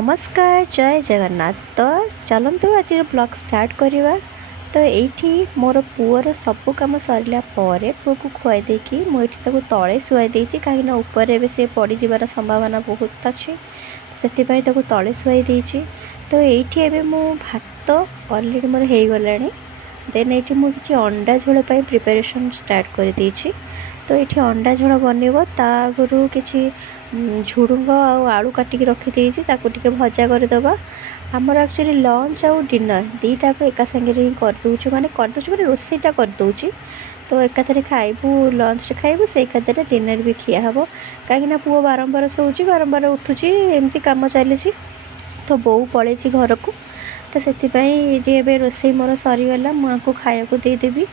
नमस्कार जय जगन्नाथ। तो चलतु आज ब्लॉग स्टार्ट करवा। तो ये मोर पुअर सबू कम सरला पुआ को खुआई देकी मुझे तले शुआई देती कहीं ऊपर से पड़ जावर संभावना बहुत अच्छे से तले शुआई देती। तो ये मु भात अलरेडी मोर हो गला। देन ये मुझे अंडा झोल प्रिपरेशन स्टार्ट कर देती। तो ये अंडा झोल बनइब ता आगु कि झुड़ुंग आलू काटिक रखी टे भजा करदे। आमर एक्चुअली लंच आउ डिनर दीटा को एका सागे ही करदे माने रोसईटा करदे। तो एकाथरे खाइबू लंच खाइबू से एकाथरे डिनर भी खिया हम कहीं पुओ बारंबार शोची बारंबार उठुची एमती कम चली। तो बो पलि घर को तो से रोसई मोर सरीगला मुझे खाया देदेवी।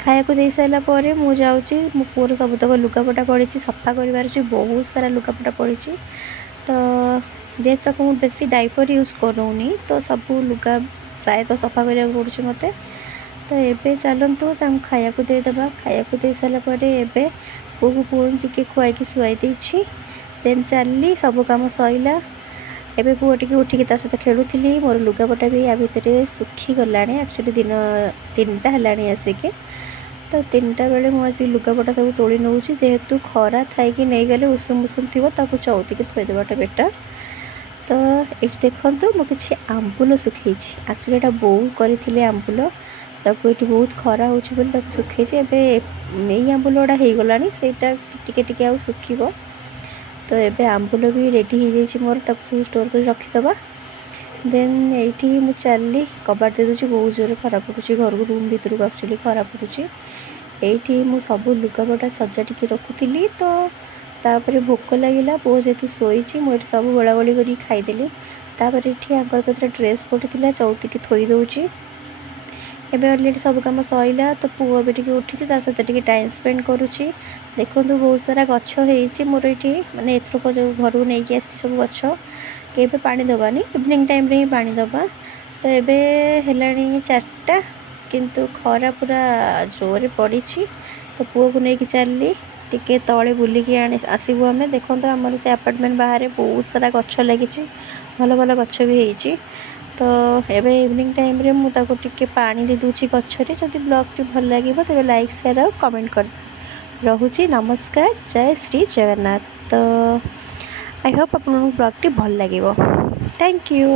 खाया दे सारापर मुझे मो पुअर सबतक लुगापटा पड़ी सफा कर बहुत सारा लुगापटा पड़ी। तो जेहेतु तक मुझे बेसी डाइपर यूज करूनी तो सब लुगा प्रायतः सफा करा पड़े मत। तो ये चलतु खाया देदेबा। खाया दे सारापर एवं पुओ पुओ टी खुआई शुआई देती। देन चलली सब कम सईला। एबे पुओ टी उठिकी ता सहित खेलुली। मोर लुगापटा भी या भितर सुखी गला। एक्चुअली दिन 3टा है आसिके। तो 3टा बेले मुझे लुगापटा सब तोड़ी नौ जेहेतु खरा थी नहीं गले उषुम उषुम थी चौतिकी थोदेटा बेटर। तो ये देखो मुझे आंबुल सुखी एक्चुअली यहाँ बो करते आंबुल ताको ये बहुत खरा हो सुखी। एवं आंबुल गुड़ा हो गला से आ सुखी। तो ये आंबुल भी रेडी हो जाए मोर सब स्टोर कर रखीदबा। देन ये मुझे चलली कबाट दे दूँ बहुत जोर खरा पड़ुची घर को रूम भर को एक्चुअली खरा पड़ुची। ये मुझे सब लुगापटा सजा टी रखुली। तो तापर भोक लगे पुओ जेहतु शोची मुझे सब गोला गोली कर खाईदेली। तापर ये आगर कतरा ड्रेस पड़ता चौतिकी थोदे। एवं अलरेडी सब कम सईला। तो पुओ भी उठी सहित टाइम स्पेंड करुँची। देखो बहुत सारा गछ हो मोर ये मानने एथरक जो घर को लेकिन आसी सब गछ के पानी दबानी इवनिंग टाइम रे ही पानी दबा। तो ये है 4टा किंतु खरा पूरा जोर पड़ी। तो पुओ को लेकिन चलली टिके तले बुलिकी आसबू आम। देखो आमर से अपार्टमेंट बाहर बहुत सारा गछ लगी भल भल गछ भी होती। तो एबे इवनिंग टाइम रे मुझे पानी दे दूची गछरे। जदि ब्लॉग टी भल लगे तेज लाइक शेयर और कमेंट कर रहुची। नमस्कार जय श्री जगन्नाथ। तो आई होप आप ब्लॉग टी भल लगे। Thank you.